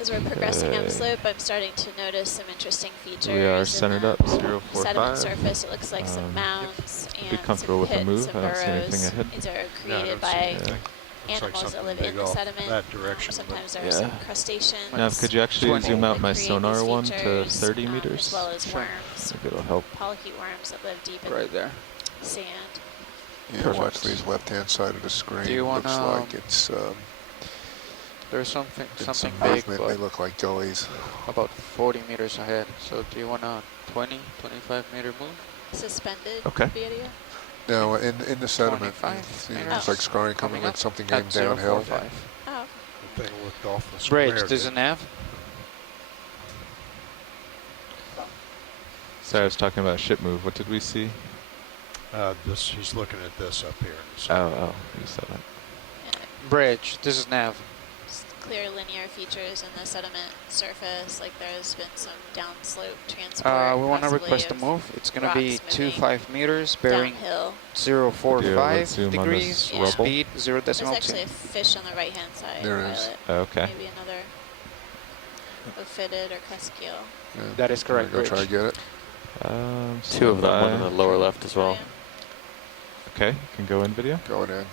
As we're progressing Okay. upslope, I'm starting to notice some interesting features. We are in centered the up, 045. sediment surface. It looks like some Um, mounds and be comfortable some with the pits move. and I don't see anything burrows. ahead. These are No, I created don't see by anything. Looks like animals that something live big in the off sediment. that direction, Sometimes there are Yeah. some crustaceans. Now, could you actually 20. zoom out that my create sonar these one to features, 30 meters? As well as Sure. worms, Maybe it'll help. polychaete worms that live deep in Right there. sand. Yeah, Perfect. watch these left-hand side of the screen. Do you Looks wanna, like it's There's something been some big, movement. They but look like gullies. about 40 meters ahead. So do you want a 20, 25 meter move? Suspended Okay. video. No, in the sediment. 25 See, meters. it's like scarring coming Coming like up something at getting downhill. 045. Oh, The thing looked awful square. Bridge, there's didn't a nav. So I was talking about ship move. What did we see? This, he's looking at this up here. Oh, you said that. yeah. Bridge, this is nav. Just clear linear features in the sediment surface. Like there's been some downslope transport. We want to possibly request a of move. It's going to be rocks moving 25 meters, bearing downhill. 045 let's zoom on degrees, this rubble. speed There's 0.2. actually a fish on the right hand side. There is. Violet. Oh, okay. Maybe another ophidian or cuskeel. Yeah. That is correct, Go try to Bridge. get it. Two of them, one standby. in the lower left as well. Okay, you can go in video. Going in.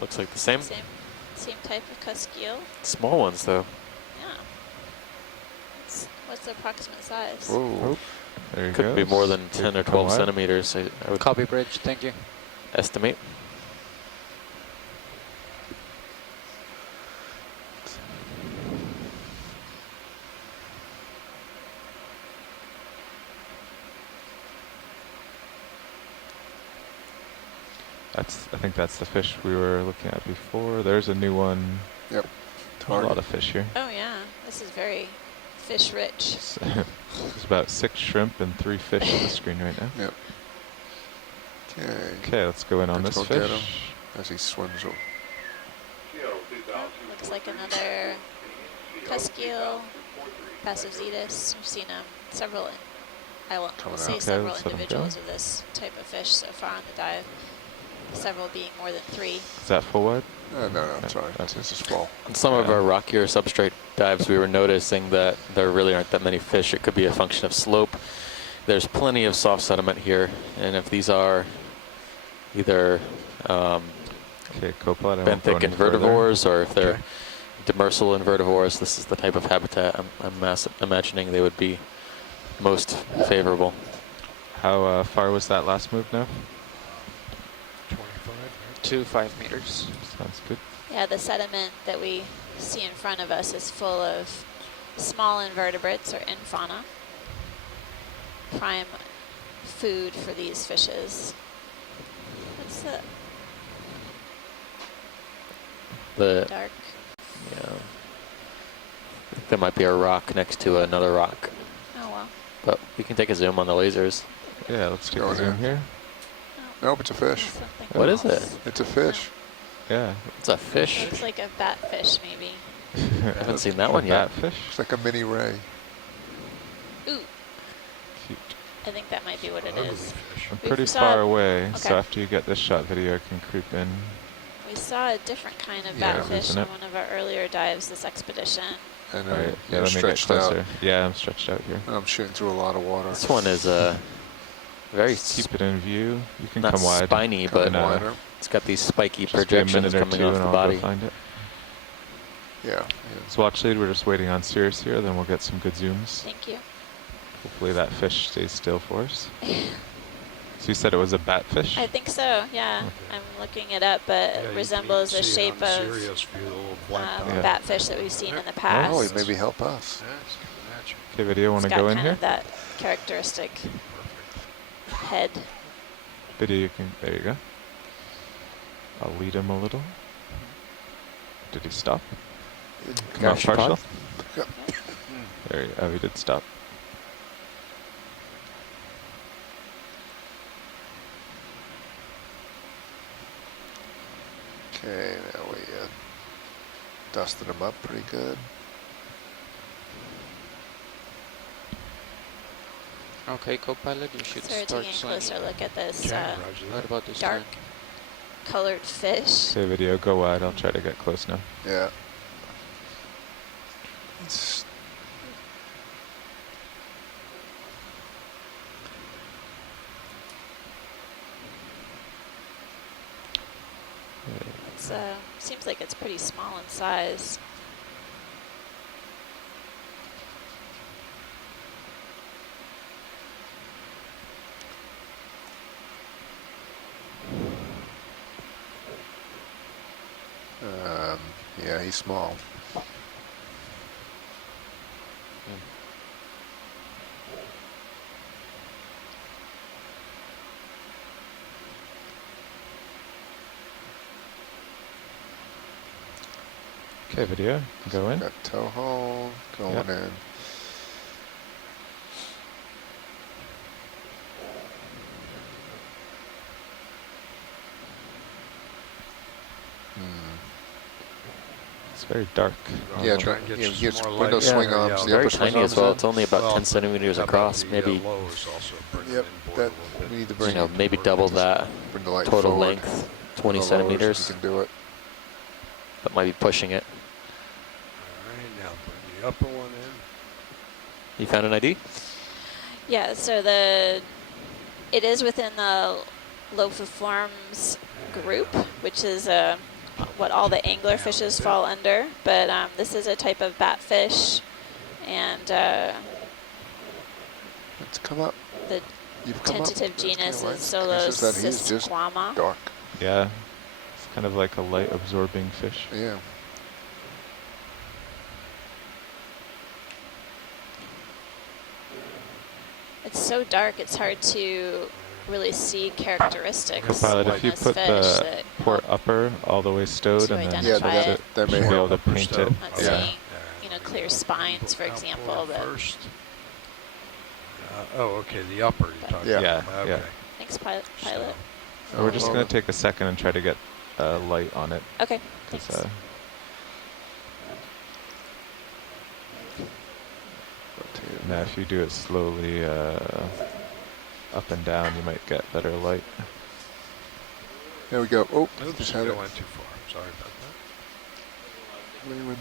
Looks like the same. Same type of cuskeel. Small ones though. Yeah. What's the approximate size? Whoa. There you Could be goes. more than They 10 or come 12 wide. centimeters, I would Copy, Bridge. Thank you. estimate. I think that's the fish we were looking at before. There's a new one. Yep. A lot Target. of fish here. Oh yeah, this is very fish rich. There's about 6 shrimp and 3 fish on the screen right now. Yep. Okay. Okay, let's go in on Let's this go get fish. him. As he swims over. Looks like another cuskeel, passive zetus. We've seen several, I will Coming say out. several Okay, let's let 'em individuals of this type of fish so far on the dive. Several being more than 3. Is that full wide? No, I'm sorry. Okay. This is full. On some of our rockier substrate dives, we were noticing that there really aren't that many fish. It could be a function of slope. There's plenty of soft sediment here, and if these are either Okay, co-pilot, I won't go benthic any further. invertivores or if they're Okay. demersal invertivores, this is the type of habitat I'm imagining they would be most favorable. How far was that last move now? 25, right? 5 meters. Sounds good. Yeah, the sediment that we see in front of us is full of small invertebrates or infauna. Prime food for these fishes. What's the The dark? yeah, there might be a rock next to another rock, Oh well. but we can take a zoom on the lasers. Yeah, let's take Go a in zoom there. here. Nope, it's a fish. Something What is else. it? It's a fish. Yeah. It's a fish. Looks like a batfish, maybe. I haven't seen that one yet. Fish. It's like a mini ray. I think that might be what it Ugly is. fish. I'm We pretty saw- far away, so okay. after you get this shot video, I can creep in. We saw a different kind of Yeah, batfish isn't on it? one of our earlier dives this expedition. And Right. Yeah, you're let me get stretched out. closer. Yeah, I'm stretched out here. I'm shooting through a lot of water. This one is very Keep it in view. You can not come wide. spiny, Come but wider. it's got these spiky Just be a projections minute or coming two off and the I'll body. go find it. Yeah. So watch lead, we're just waiting on Sirius here, then we'll get some good zooms. Thank you. Hopefully that fish stays still for us. So you said it was a batfish? I think so, yeah. Okay. I'm looking it up, but Yeah, it you resembles can the see it shape on the of Sirius view, the little black Yeah. dot. batfish that we've seen in the Oh, past. he maybe help us. Yeah, it's coming at you. Okay, video, want It's to got go in kind here? of that characteristic Perfect. head. Video, you can, there you go. I'll lead him a little. Did he stop? Come out Crash your partial? pod? There you, oh, he did stop. Okay, now we dusted him up pretty good. Okay, co-pilot, you should So we're start taking a swinging. closer look at this Okay, roger Right that. about this dark time. colored fish. Okay, video, go wide. I'll try to get close now. Yeah. It's It's seems like it's pretty small in size. yeah, he's small. Okay, video, go in. Got toe hold going Yep. in. It's very dark. Yeah, Try but and get you you get some more window light. swing Yeah, arms, yeah, the okay. Very upper swing tiny as arms well. in. It's only about Well, 10 centimeters how about across, the, maybe, lowers also bring Yep, it inboard that a little bit. we need to you bring, know, maybe double that bring the light total forward. length, 20 The lowers, centimeters. You can do it. That might be pushing it. All right, now bring the upper one in. You found an ID? Yeah, so it is within the Lophiformes group, which is what all the angler fishes fall under. But this is a type of batfish, and Let's come up. the You've come up. tentative That's genus kinda is light. It's just that he's just Solosisquama. dark. Yeah, it's kind of like a light absorbing fish. Yeah. It's so dark, it's hard to really see characteristics Pilot, on if you this put fish the that port help upper all the way stowed to and then Yeah, identify that, it. that may should be able help. to paint it. Not Yeah. seeing, you know, clear spines, for example, but First. Oh, okay, the upper you're talking Yeah. about. Yeah, yeah. Okay. thanks, pilot. So we're just Oh, going to take a second and try to get light on it. Okay, 'Cause, thanks. rotate it. now if you do it slowly up and down, you might get better light. There we go. Oh, Oops, just I had it. went too far. Sorry about that. Leeward.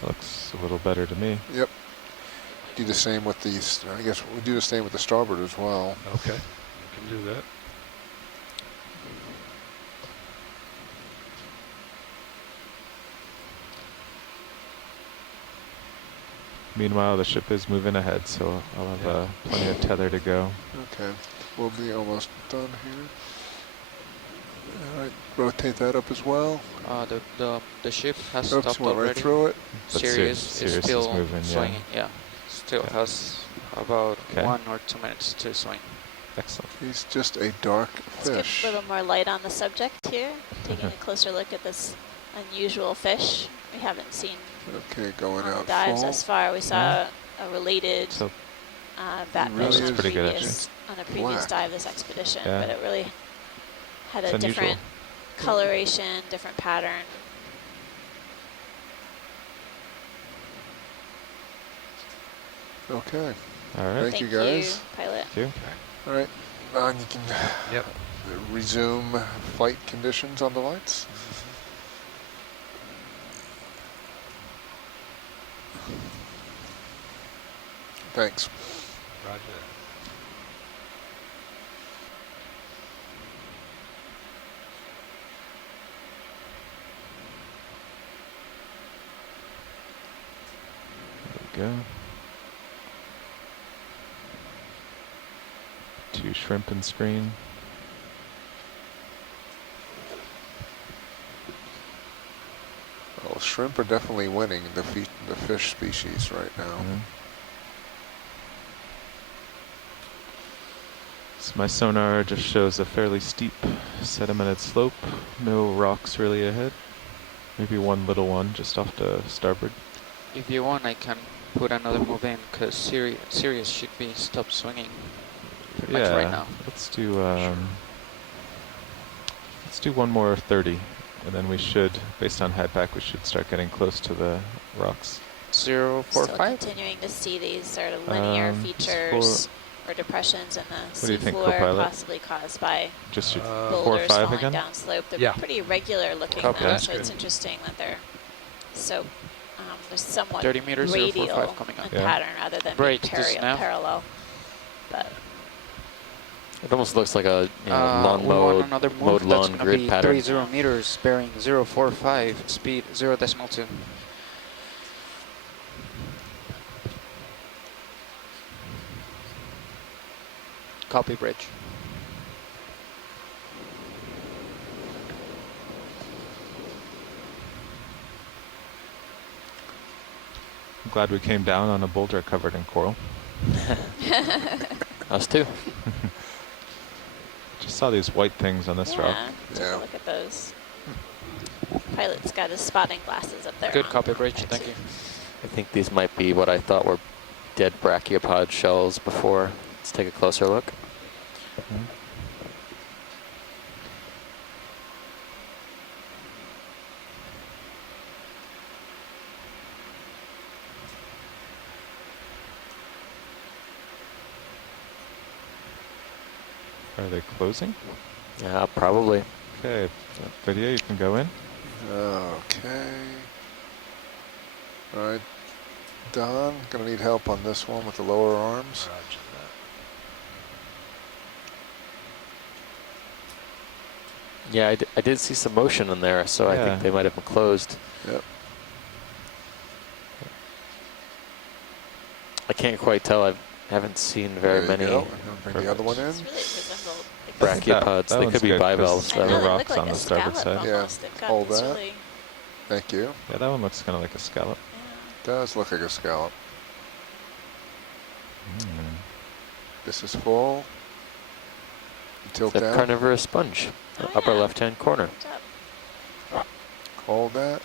That looks a little better to me. Yep. Do the same with these. I guess we'll do the same with the starboard as well. Okay, you can do that. Meanwhile, the ship is moving ahead, so I'll have Yeah. plenty of tether to go. Okay, we'll be almost done here. All right, rotate that up as well. The ship has Oops, stopped went right already. through it. But Sirius Sirius is is still moving, yeah. swinging. Yeah, still Yeah. has about Okay. 1 or 2 minutes to swing. Excellent. He's just a dark Let's get fish. a little more light on the subject here. Taking a closer look at this unusual fish we haven't seen Okay, going on the out dives full. thus far. We saw a related So batfish really on, is the pretty good, on a previous black. dive this expedition, Yeah. but it really had It's a unusual. different coloration, different pattern. Okay. All right. Thank you, guys. pilot. Thank you. All right. Now you can Yep. resume flight conditions on the lights. Thanks. Roger. There we go. 2 shrimp and screen. Well, shrimp are definitely winning the fish species right now. Mhm. So my sonar just shows a fairly steep sedimented slope. No rocks really ahead. Maybe one little one just off to starboard. If you want, I can put another move in because Sirius should be stopped swinging pretty much right now. Let's do let's do one more 30, and then we should, based on head back, we should start getting close to the rocks. 045. Still continuing to see these sort of linear features or depressions in the What do you think, seafloor, co-pilot? possibly caused by Just your 4 or boulders 5 falling again. down slope. They're Yeah. pretty regular looking Copy though, that. so it's interesting that they're so they're somewhat 30 meters, radial 045 coming up. in Yeah. pattern rather than Break being this now. parallel. But It almost looks like a lawn we want mode, another move mode that's lawn going to grid be pattern. 30 meters, bearing 045, speed 0.2. Copy bridge. I'm glad we came down on a boulder covered in coral. Us too. Just saw these white things on this rock. Take Yeah. a look at those. Pilot's got his spotting glasses up there. Good on. copy bridge, thank you. I think these might be what I thought were dead brachiopod shells before. Let's take a closer look. Mhm. Are they closing? Yeah, probably. Okay, video, you can go in. Okay. All right. Don, gonna need help on this one with the lower arms. Roger that. Yeah, I did see some motion in there, so I Yeah. think they might have been closed. Yep. I can't quite tell. I haven't seen very There you many go. And then bring the other one This in. really resembled like brachiopods. That They one's could be good 'cause bivalves. I the know, Though. they rocks look like on a the starboard scallop side. Yeah, almost. They've got hold this that. really, Thank you. Yeah, that one looks kind of like a scallop. Does look like a scallop. Mm. This is full. Tilt The down. carnivorous sponge, Oh, upper yeah. left-hand corner. What's up? Hold that.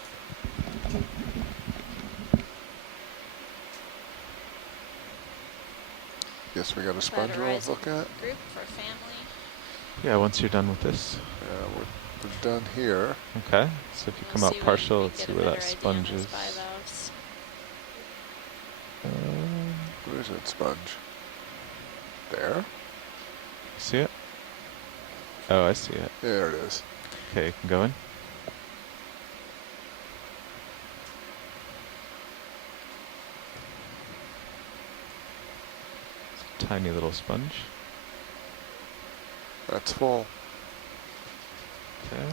Guess we got a sponge roll to Horizon look at. Group for family. Yeah, once you're done with this. Yeah, we're done here. Okay, so if you come We'll out see when partial, we let's get see a where that better idea on sponge those is. bivalves. Where's that sponge? There? See it? Oh, I see it. There it is. Okay, you can go in. It's a tiny little sponge. That's full. Okay.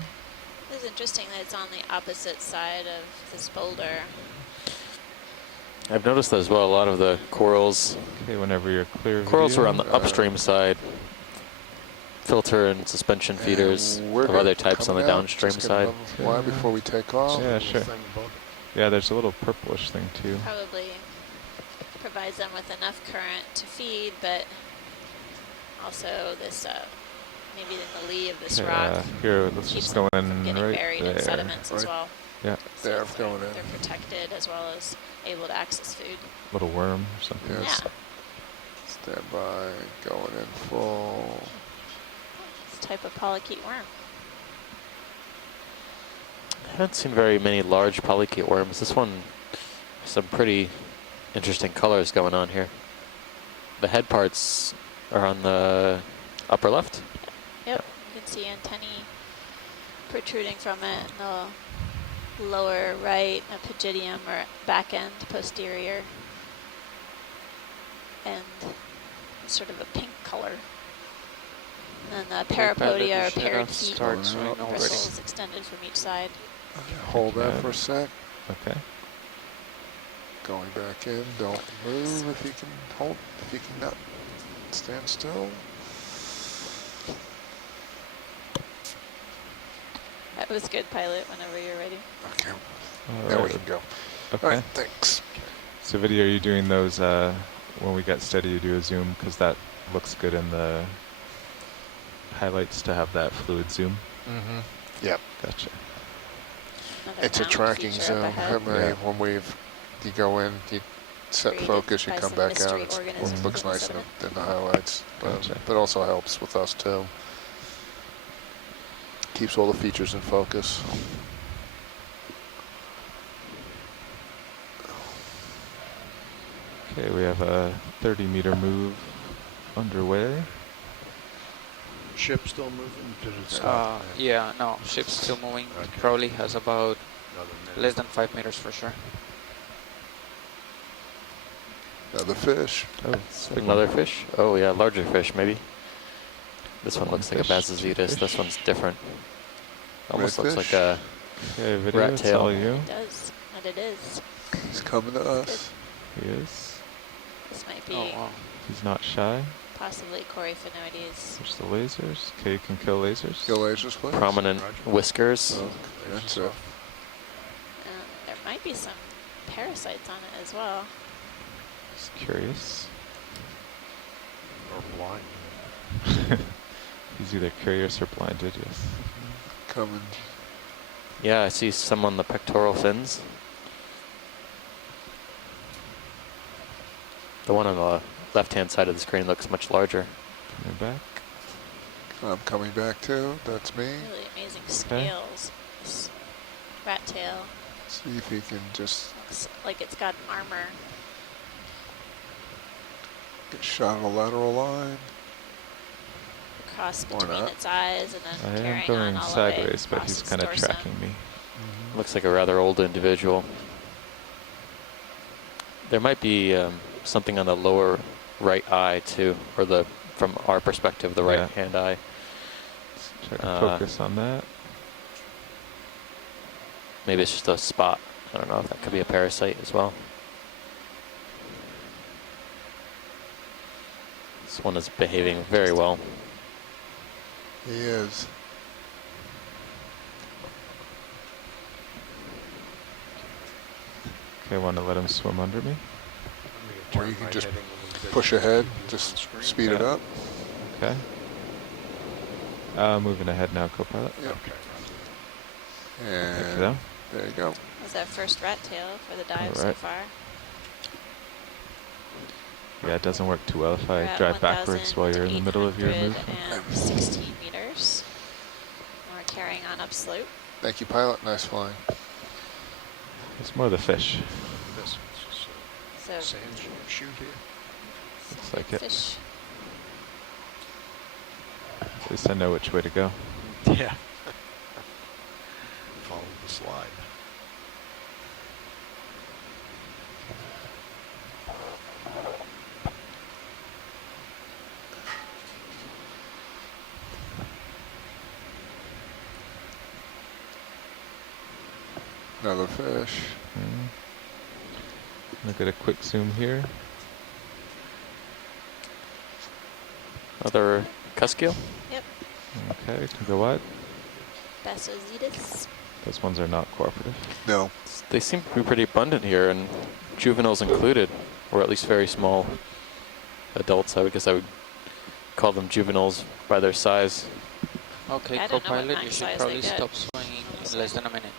It's interesting that it's on the opposite side of this boulder. I've noticed that as well. A lot of the corals Okay, whenever you're clear. Corals are on the video. upstream side. Filter and suspension feeders And we're of other good. types on the Coming out. downstream Just side. gonna fly before we take off. Yeah, sure. Thing above it. Yeah, there's a little purplish thing too. Probably provides them with enough current to feed, but also this maybe in the lee of this rock Here, let's keeps just them go from in getting right buried there. in sediments as Right well. Yeah, So There, they're, going in. they're protected as well as able to access food. little worm or something. Yes. Yeah, Stand by. Going in full. it's a type of polychaete worm. I haven't seen very many large polychaete worms. This one, some pretty interesting colors going on here. The head parts are on the upper left. Yep, you can see antennae protruding from it in the lower right, a pygidium or back end posterior, and sort of a pink color. And the parapodia or parakeet starts right now bristles extended from each side. Hold that Okay. for a sec. Okay. Going back in. Don't move if you can hold. If you can not stand still. That was good, pilot, whenever you're ready. Okay. All Now we right. can go. Okay. All right. Thanks. So, Vidya, are you doing those when we get steady? You do a zoom because that looks good in the highlights to have that fluid zoom. Mm-hmm. Yep. Gotcha. Another It's a mound tracking feature up zone. ahead. Yeah. When you go in, you set Created focus, you by come some back out. mystery It organisms looks in the nice in sediment. the highlights, Gotcha. but also helps with us too. Keeps all the features in focus. Okay, we have a 30-meter move underway. Ship still moving? Did it stop? Yeah, no, ship's still moving. Okay. Probably has about Another minute. less than 5 meters for sure. Another fish. Oh, it's a big Another one. fish? Oh yeah, larger fish maybe. This one looks like a Fish, two Basazetus. This fish. one's different. Almost looks Redfish. like a Okay, Vidya, rat it's tail. all you. It does, and it is. He's coming to us. He is. This might be Oh wow. He's not shy. possibly Coryphaenoides. There's the lasers. Okay, you can kill lasers. Kill lasers, please. prominent Roger. whiskers. Oh, that's it. There might be some parasites on it as well. Just curious. Or blind. He's either curious or blinded, yes. Coming. Yeah, I see some on the pectoral fins. The one on the left-hand side of the screen looks much larger. Coming back. I'm coming back too. That's me. Really amazing scales. This rat tail See if he can just looks like it's got armor. get shot on a lateral line. Cross Or between not. its eyes and then I am carrying on going all the way sideways, but across he's its kind of dorsum. tracking me. Looks like a rather old individual. There might be something on the lower right eye too, or the from our perspective, the Yeah. right hand eye. Let's try to Uh, focus on that. Maybe it's just a spot. I don't know if that could be a parasite as well. This one is behaving very well. He is. Okay, I want to let him swim under me. Or you can just push ahead, just speed it up. Okay. Moving ahead now, co-pilot. Yep. Okay. Thank you, And though. there you go. Was our first rat tail for the dive so Alright. far. Yeah, it doesn't work too well if We're I at drive backwards while you're in the middle of your movement. 1,816 meters. We're carrying on upslope. Thank you, pilot. Nice flying. It's more the fish. This one's just So a sand shoot here. Looks like it. fish. At least I know which way to go. Yeah. Follow the slide. Another fish. Look at a quick zoom here. Another cuskeel. Yep. Okay, can go wide. Basozetus. Those ones are not cooperative. No. They seem to be pretty abundant here, and juveniles included, or at least very small adults. I would guess I would call them juveniles by their size. Okay, I don't know what co-pilot, max you should size probably they get. stop swinging in less than a minute.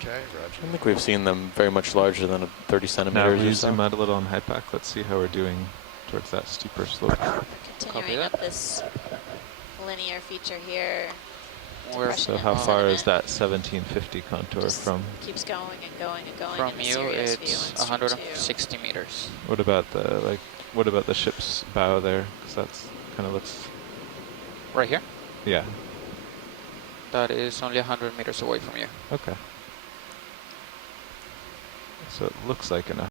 Okay, I Roger. think we've seen them very much larger than a 30 Now centimeters we or zoom so. out a little on high pack. Let's see how we're doing towards that steeper slope. Continuing that. up this linear feature here. Where- depression So in how the far is sediment. that 1750 contour Just from? keeps going and going and going From in the you, Sirius view it's in stream 160 meters. What about the what about the ship's bow there? Because that's kind of looks. Right here? Yeah. That is only 100 meters away from you. Okay. So it looks like enough.